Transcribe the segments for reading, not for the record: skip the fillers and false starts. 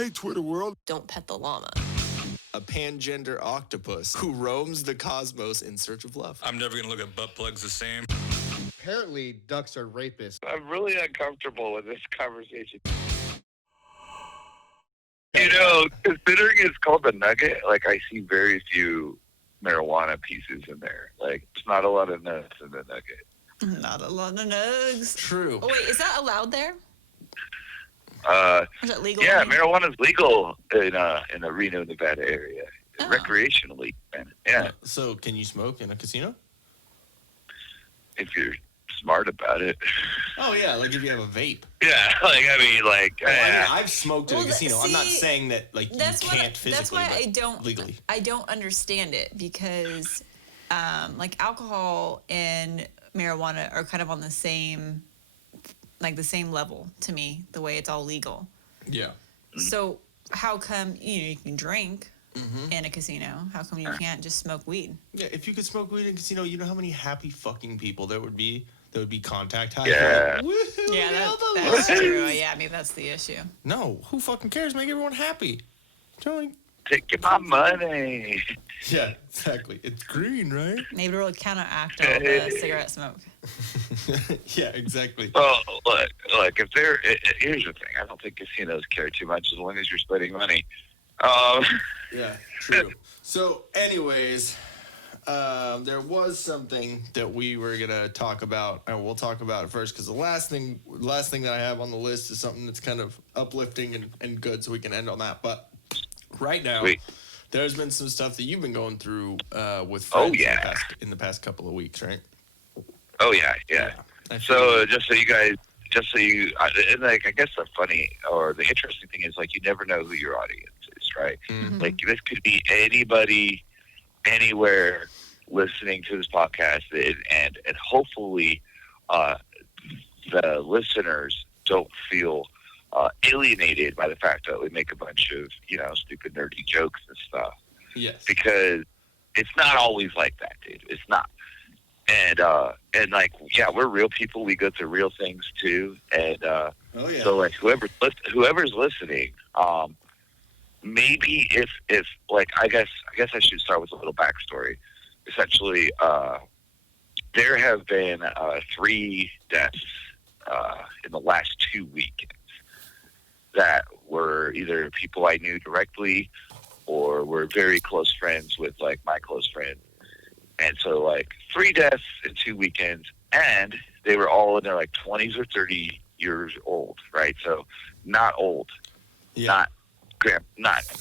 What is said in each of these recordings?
Hey, Twitter world. Don't pet the llama. A pangender octopus who roams the cosmos in search of love. I'm never going to look at butt plugs the same. Apparently, ducks are rapists. I'm really uncomfortable with this conversation. You know, considering it's called the Nugget, like, I see very few marijuana pieces in there. Like, there's not a lot of nuts in the Nugget. Not a lot of nugs. True. Oh, wait, is that allowed there? Is that legal? Yeah, marijuana's legal in the Reno, Nevada area. Oh. Recreationally. Yeah. So, can you smoke in a casino? If you're smart about it. Oh, yeah, like if you have a vape. Yeah, like, I mean, I've smoked in a casino. I'm not saying that, like, you can't physically, that's why I don't, legally. I don't understand it because, like, alcohol and marijuana are kind of on the same, like, the same level to me, the way it's all legal. Yeah. So how come, you can drink in a casino? How come you can't just smoke weed? Yeah, if you could smoke weed in a casino, you know how many happy fucking people there would be? There would be contact high. Yeah. Woohoo, Yeah, that's true. Yeah, maybe that's the issue. No, who fucking cares? Make everyone happy. Totally. Take my money. Yeah, exactly. It's green, right? Maybe it'll counteract all the cigarette smoke. Yeah, exactly. Well, look, if here's the thing. I don't think casinos care too much as long as you're splitting money. Yeah, true. So, anyways, there was something that we were gonna talk about, and we'll talk about it first because the last thing that I have on the list is something that's kind of uplifting and good, so we can end on that. But right now, there's been some stuff that you've been going through with friends in the past couple of weeks, right? Oh yeah. So just so and like, I guess the funny or the interesting thing is, like, you never know who your audience is, right? Mm-hmm. Like, this could be anybody, anywhere listening to this podcast, and hopefully the listeners don't feel alienated by the fact that we make a bunch of, stupid, nerdy jokes and stuff. Yes. Because it's not always like that, dude. It's not. And like, yeah, we're real people. We go through real things too. And so, like, whoever's listening, maybe if like, I guess I should start with a little backstory. Essentially, there have been 3 deaths in the last 2 weekends that were either people I knew directly or were very close friends with, like, my close friend. And so, like, 3 deaths in 2 weekends, and they were all in their, like, 20s or 30 years old, right? So, not old, not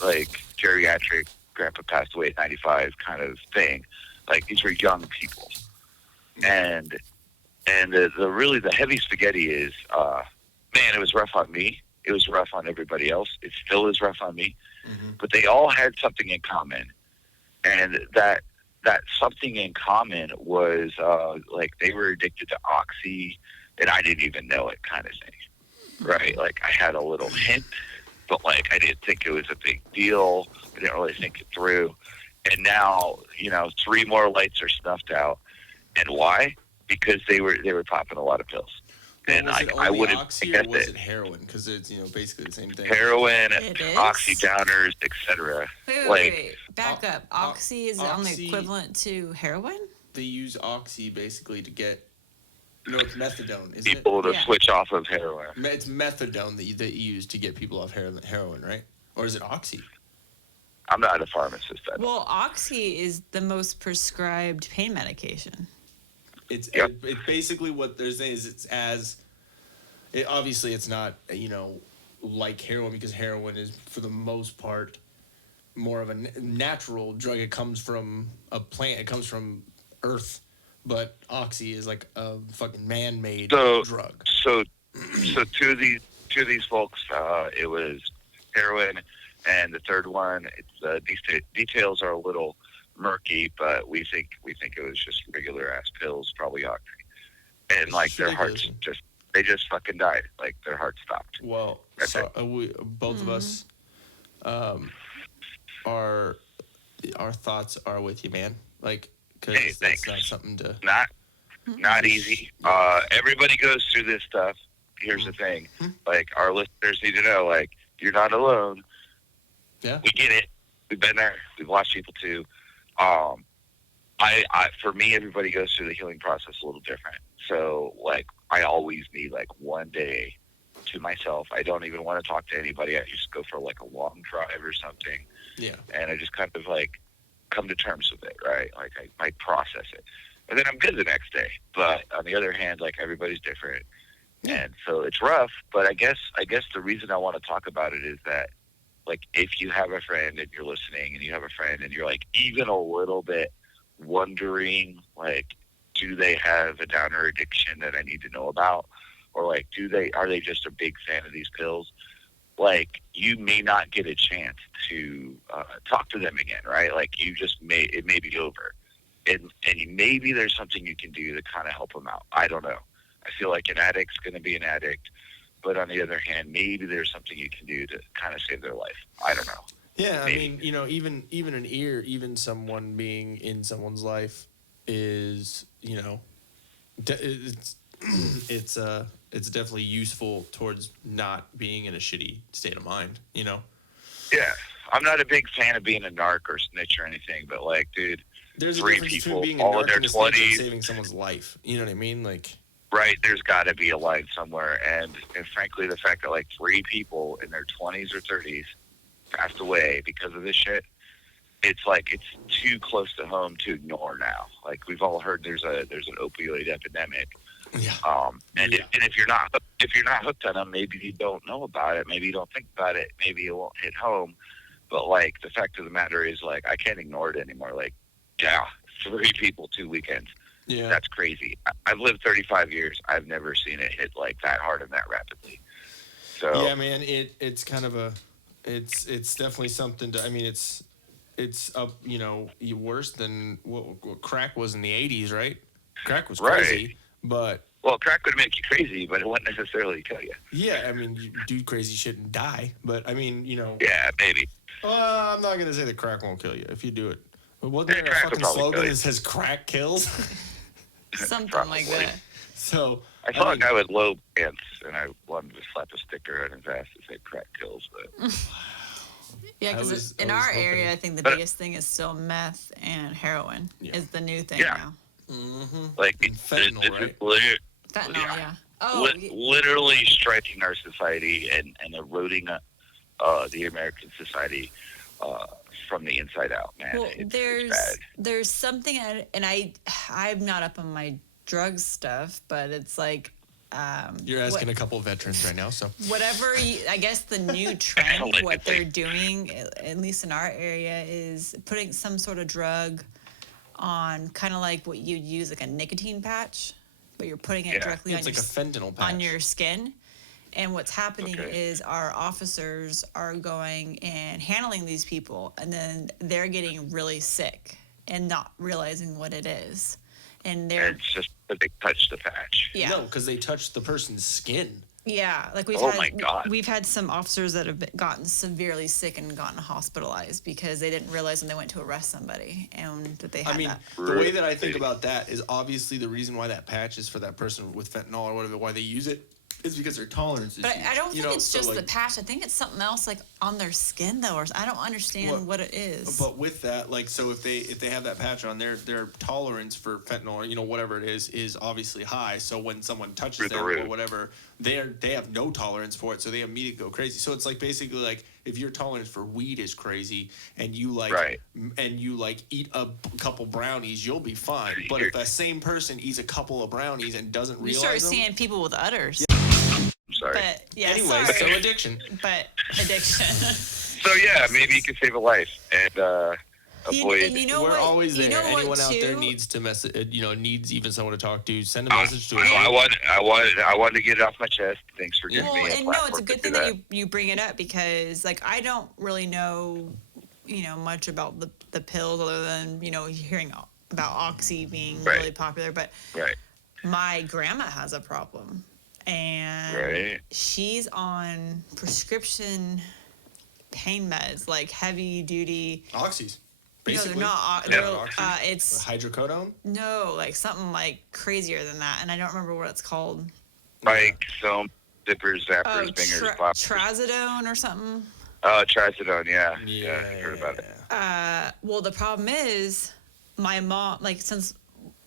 like geriatric, grandpa passed away at 95 kind of thing. Like, these were young people. And the heavy spaghetti is, man, it was rough on me. It was rough on everybody else. It still is rough on me. Mm-hmm. But they all had something in common. And that something in common was, like, they were addicted to oxy, and I didn't even know it, kind of thing. Right? Like, I had a little hint, but, like, I didn't think it was a big deal. I didn't really think it through. And now, 3 more lights are snuffed out. And why? Because they were popping a lot of pills. And I wouldn't oxy, or was it heroin? Because it's basically the same thing. Heroin, oxy downers, etc. Wait. Back up. Oxy is on the equivalent to heroin? They use oxy basically to get. It's methadone, isn't people to switch off of heroin. It's methadone that you use to get people off heroin, right? Or is it oxy? I'm not a pharmacist. Well, oxy is the most prescribed pain medication. It's basically what they're saying is obviously it's not, like heroin, because heroin is, for the most part, more of a natural drug. It comes from a plant. It comes from earth. But oxy is like a fucking man-made drug. So two of these folks, it was heroin, and the third one, these details are a little murky, but we think it was just regular ass pills, probably oxy, and like their hearts they just fucking died, like their heart stopped. Well, both of us, our thoughts are with you, man. Like, because that's not something to not easy. Everybody goes through this stuff. Here's the thing, like, our listeners need to know, like, You're not alone. Yeah. We get it. We've been there. We've watched people too. For me, everybody goes through the healing process a little different. So, like, I always need, like, one day to myself. I don't even want to talk to anybody. I just go for, like, a long drive or something. Yeah. And I just kind of, like, come to terms with it, right? Like, I process it. And then I'm good the next day. But on the other hand, like, everybody's different. Yeah. And so it's rough. But I guess the reason I want to talk about it is that, like, if you have a friend and you're listening and you have a friend and you're, like, even a little bit wondering, like, do they have a downer addiction that I need to know about? Or, like, are they just a big fan of these pills? Like, you may not get a chance to talk to them again, right? Like, it may be over. And maybe there's something you can do to kind of help them out. I don't know. I feel like an addict's going to be an addict. But on the other hand, maybe there's something you can do to kind of save their life. I don't know. Yeah, Maybe. I mean, you know, even an ear, even someone being in someone's life is, you know, it's definitely useful towards not being in a shitty state of mind, you know. Yeah, I'm not a big fan of being a narc or snitch or anything, but, like, dude, there's a 3 difference people, between being a all in narc their and a snitch and 20s. saving someone's life. You know what I mean? Like, right, there's got to be a line somewhere. And frankly, the fact that, like, 3 people in their 20s or 30s passed away because of this shit, it's like it's too close to home to ignore now. Like, we've all heard there's an opioid epidemic. yeah. And if you're not hooked on them, maybe you don't know about it. Maybe you don't think about it. Maybe it won't hit home. But, like, the fact of the matter is, like, I can't ignore it anymore. Like, yeah, 3 people, 2 weekends. Yeah. That's crazy. I've lived 35 years. I've never seen it hit like that hard and that rapidly. So yeah, man, it's kind of it's definitely something to. I mean, it's up, you know, worse than what crack was in the 80s, right? Crack was crazy, right. but well, crack would make you crazy, but it wouldn't necessarily kill you. yeah, I mean, you do crazy shit and die, but I mean, you know. Yeah, maybe. I'm not gonna say that crack won't kill you if you do it. But wasn't there a crack will fucking probably slogan kill you. that says "crack kills"? Something like that. So I saw a guy with low pants, and I wanted to slap a sticker on his ass to say "crack kills," but Yeah, I because was in our hoping- area, I think the biggest thing is still meth and heroin is the new thing Yeah. now. Mm-hmm. like And fentanyl, this right? is Fentanyl, Yeah. yeah. Oh, literally striking our society and eroding the American society from the inside out, man. well, It's bad. there's something, and I'm not up on my drug stuff, but it's like You're asking a couple of veterans right now, so whatever I guess the new trend, what Allegedly. they're doing, at least in our area, is putting some sort of drug on, kind of like what you'd use, like a nicotine patch, but you're putting it Yeah. directly it's on like your a fentanyl patch. on your skin. And what's happening Okay. is our officers are going and handling these people, and then they're getting really sick and not realizing what it is. And And they're it's just that they touch the patch. yeah. No, because they touched the person's skin. Yeah, like Oh my God. we've had some officers that have gotten severely sick and gotten hospitalized because they didn't realize when they went to arrest somebody and that they had I mean, that. the way that I think about that is obviously the reason why that patch is for that person with fentanyl or whatever, why they use it is because their tolerance is But huge. I don't You think know, it's so, just the like, patch. I think it's something else, like on their skin though, or I don't understand what it is. But with that, like, so if they have that patch on, their tolerance for fentanyl or, you know, whatever it is obviously high. So when someone touches Through the them or roof. whatever, they have no tolerance for it, so they immediately go crazy. So it's like basically like if your tolerance for weed is crazy and you like Right. and you like eat a couple brownies, you'll be fine. But if that same person eats a couple of brownies and doesn't you realize start them, seeing people with udders. I'm sorry. But yeah, anyway, sorry. so addiction. But addiction. So yeah, maybe you can save a life and avoid. And you know We're what? always there. You know what, Anyone out there too? needs to needs even someone to talk to. Send a message to us. I wanted to get it off my chest. Thanks for giving Well, me a and no, platform it's a to good do thing that you bring it up because, like, I don't really know, much about the pills other than, hearing about Oxy being Right. really popular. But Right. my grandma has a problem, and Right. she's on prescription pain meds, like heavy duty. Oxys. No, Basically. they're not. Yeah, They're, Oxy. it's Hydrocodone. no, like something like crazier than that, and I don't remember what it's called. Like some zippers, zappers, bingers, boppers. Trazodone or something. Oh, trazodone, yeah. Yeah, I heard about it. Well, the problem is my mom, like,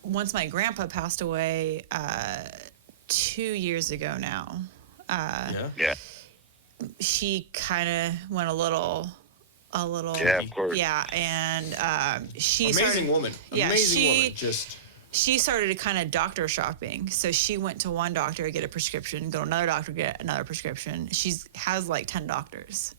once my grandpa passed away 2 years ago now, Yeah. she kind of went a little. Yeah, of course. Yeah, and she Amazing started, woman. Yeah, Amazing woman. Just she started kind of doctor shopping. So she went to one doctor, get a prescription, go to another doctor, get another prescription. She has like 10 doctors.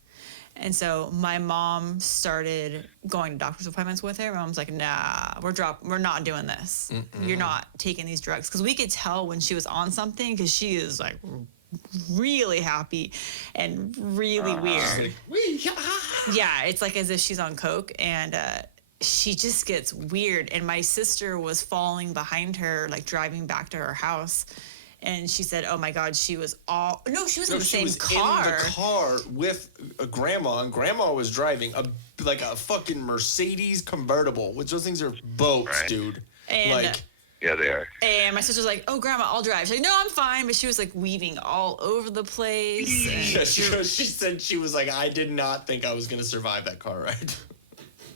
And so my mom started going to doctor's appointments with her. My mom's like, nah, we're not doing this. You're not taking these drugs. Because we could tell when she was on something because she is like really happy and really weird. Yeah, it's like as if she's on coke. And she just gets weird. And my sister was following behind her, like driving back to her house. And she said, "Oh my God, she was in the same car. In the car with a grandma, and grandma was driving a fucking Mercedes convertible, which those things are boats, Right. dude. And, Yeah, they are. And my sister's like, "Oh, Grandma, I'll drive." She's like, "No, I'm fine." But she was like weaving all over the place. And Yeah, she said she was like, I did not think I was gonna survive that car ride.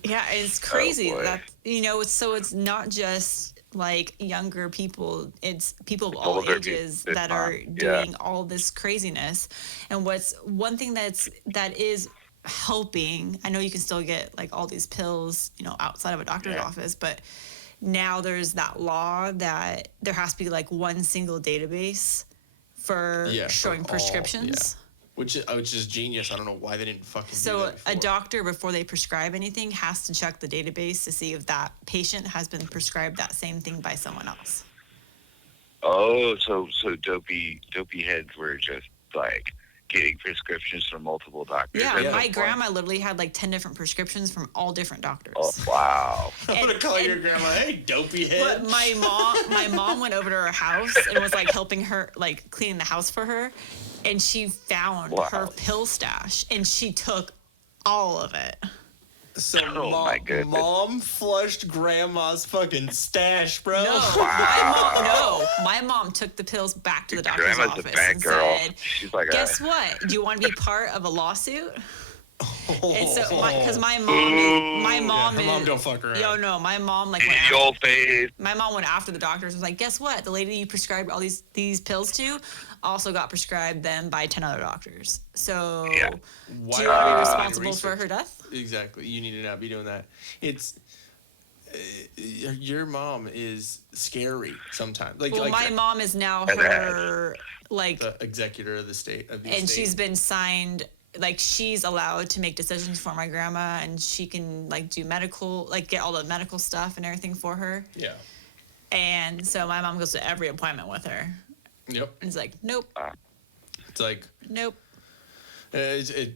yeah, it's crazy. boy. That it's not just like younger people, it's people of all older ages people. that are Yeah. doing all this craziness. And what's one thing that is helping, I know you can still get like all these pills, outside of a doctor's office, but now there's that law that there has to be like one single database for showing prescriptions. Which is genius. I don't know why they didn't fucking do So that before. a doctor, before they prescribe anything, has to check the database to see if that patient has been prescribed that same thing by someone else. Oh, so dopey heads were just like getting prescriptions from multiple doctors. Yeah, at some my point? grandma literally had like 10 different prescriptions from all different doctors. Oh, wow. I'm gonna call your grandma, hey, dopey head. But my mom went over to her house and was like helping her, like cleaning the house for her, and she found her pill stash and she took all of it. So Oh, my goodness. mom flushed grandma's fucking stash, bro. My mom took the pills back to the doctor's Grandma's a office bad and girl. said, She's like, "Guess what? Do you want to be part of a lawsuit?" And so, because my Her mom mom don't fuck around. my mom in your face. my mom went after the doctors and was like, "Guess what? The lady you prescribed all these pills to also got prescribed them by 10 other doctors. So Yeah. do you want to be responsible for her death?" Exactly. You need to not be doing that. It's your mom is scary sometimes. Well, my mom is now And her like, the executor of the state. Of the and estate. she's been signed. Like, she's allowed to make decisions for my grandma, and she can like do medical, like get all the medical stuff and everything for her. Yeah. And so my mom goes to every appointment with her. Yep. And it's like, nope, It's like nope.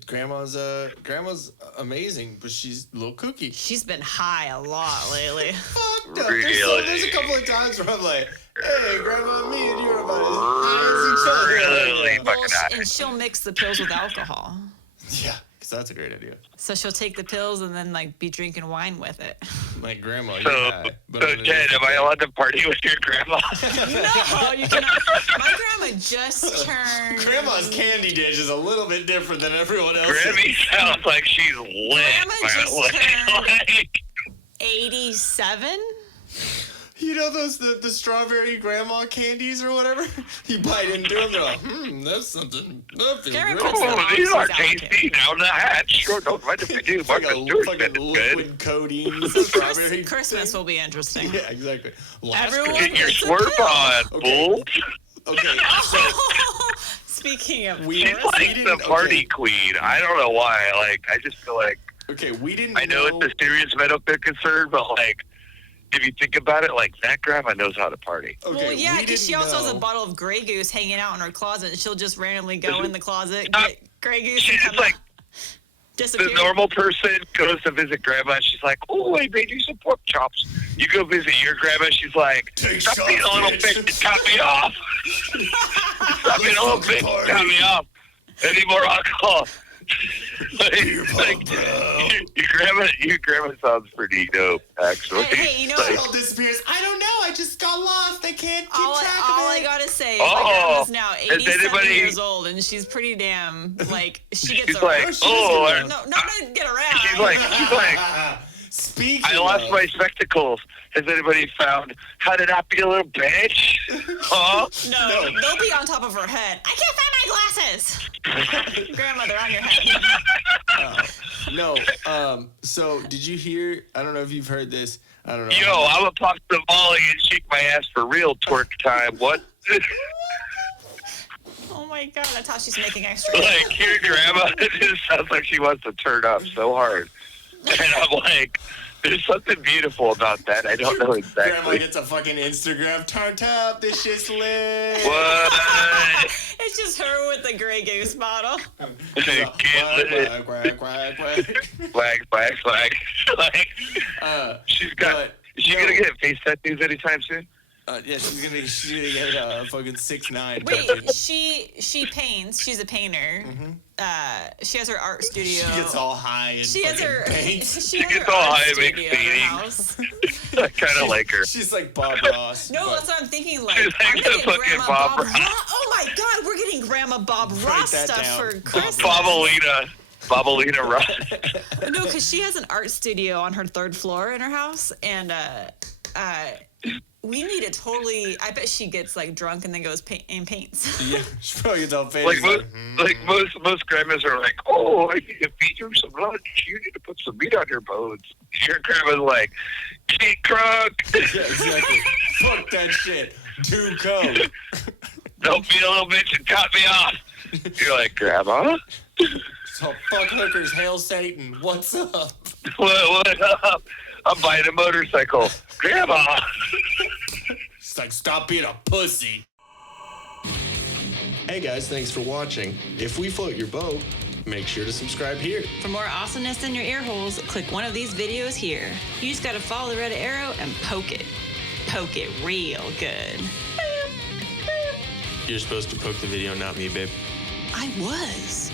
grandma's amazing, but she's a little kooky. She's been high a lot lately. Fucked up. Really? There's a couple of times where I'm like, hey, grandma, me and you are about as high as each other. Really Well, fucking high. and she'll mix the pills with alcohol. Yeah, because that's a great idea. So she'll take the pills and then like be drinking wine with it. My grandma, you're So, high. But I'm Jen, am I allowed to party with your grandma? No, you cannot. My grandma just turned. Grandma's candy dish is a little bit different than everyone else's. Grammy sounds like she's lit. Grandma by just the way. turned- Like, 87. You know the strawberry grandma candies or whatever? You bite into them, they're like, that's something. That feels Gary good. puts them oh, on these are his outfit. tasty. Now the hat. Sure, don't mind if we do. It's like Martha a Stewart's fucking been liquid good. codeine strawberry. Christmas thing. will be interesting. Yeah, exactly. Last Everyone Christmas- Get your It's a swerve pill. on, Okay. fool. Okay, so Speaking of We- She's Christmas, like didn't- the party okay. queen. I don't know why. Like, I just feel like, we didn't. I know it's a serious medical concern, but like, if you think about it, like, that grandma knows how to party. Okay, well, yeah, we because she didn't also has a know. bottle of Grey Goose hanging out in her closet, and she'll just randomly go in the closet, Uh, get Grey Goose, She's and just come like, out, disappear. the normal person goes to visit grandma, and she's like, oh, I made you some pork chops. You go visit your grandma, she's like, Take stop being a shots, little bitch." bitch and top me off. Stop being a little bitch and top me off. I need more alcohol. Your grandma sounds pretty dope, actually. Hey, you know Like, what? All disappears. I don't know. I I just got lost. I can't keep All track of I it. gotta say is my grandma's now Has 87 anybody- years old, and she's pretty damn, like, she gets She's around. like, oh, No, not get around. she's like, Speaking I lost of- my spectacles. Has anybody found how to not be a little bitch? Huh? No, they'll be on top of her head. I can't find my glasses. Grandma, they're on your head. No. So did you hear? I don't know if you've heard this. I don't know. Yo, I'm gonna pop the volley and shake my ass for real twerk time. What? Oh my god, that's how she's making extra. Like, here, Grandma. It just sounds like she wants to turn up so hard. And I'm like, there's something beautiful about that. I don't know Grandma exactly. gets a fucking Instagram turned up. This shit's lit. What? It's just her with the Grey Goose bottle. Get lit. Quack, quack, quack. Flag, flag, flag. Like, she's got. but- Is she gonna get face tattoos anytime soon? Yeah, she's gonna get a fucking 6'9". Wait, she paints. She's a painter. She has her art studio. She gets all high and She has her. paints. She has gets her all art high and makes studio in her paintings. house. I kind of like her. She's like Bob Ross. No, but- that's what I'm thinking. Like, She's I'm like gonna the get fucking Grandma Bob Bob Ross. Ross. Oh my God, we're getting Grandma Bob Ross that stuff down. for Bob Christmas. Bobalina Ross. No, because she has an art studio on her 3rd floor in her house, and we need to totally. I bet she gets like drunk and then goes and paints. Yeah, she probably gets all famous. Like most grandmas are like, oh, I need to feed you some lunch. You need to put some meat on your bones. Your grandma's like, get drunk. Yeah, exactly. Fuck that shit. Do coke. Don't be a little bitch and cut me off. You're like, Grandma? So fuck hookers, hail Satan. What's up? What up? I'm buying a motorcycle. Grandma! It's like, stop being a pussy. Hey guys, thanks for watching. If we float your boat, make sure to subscribe here. For more awesomeness in your ear holes, click one of these videos here. You just gotta follow the red arrow and poke it. Poke it real good. You're supposed to poke the video, not me, babe. I was.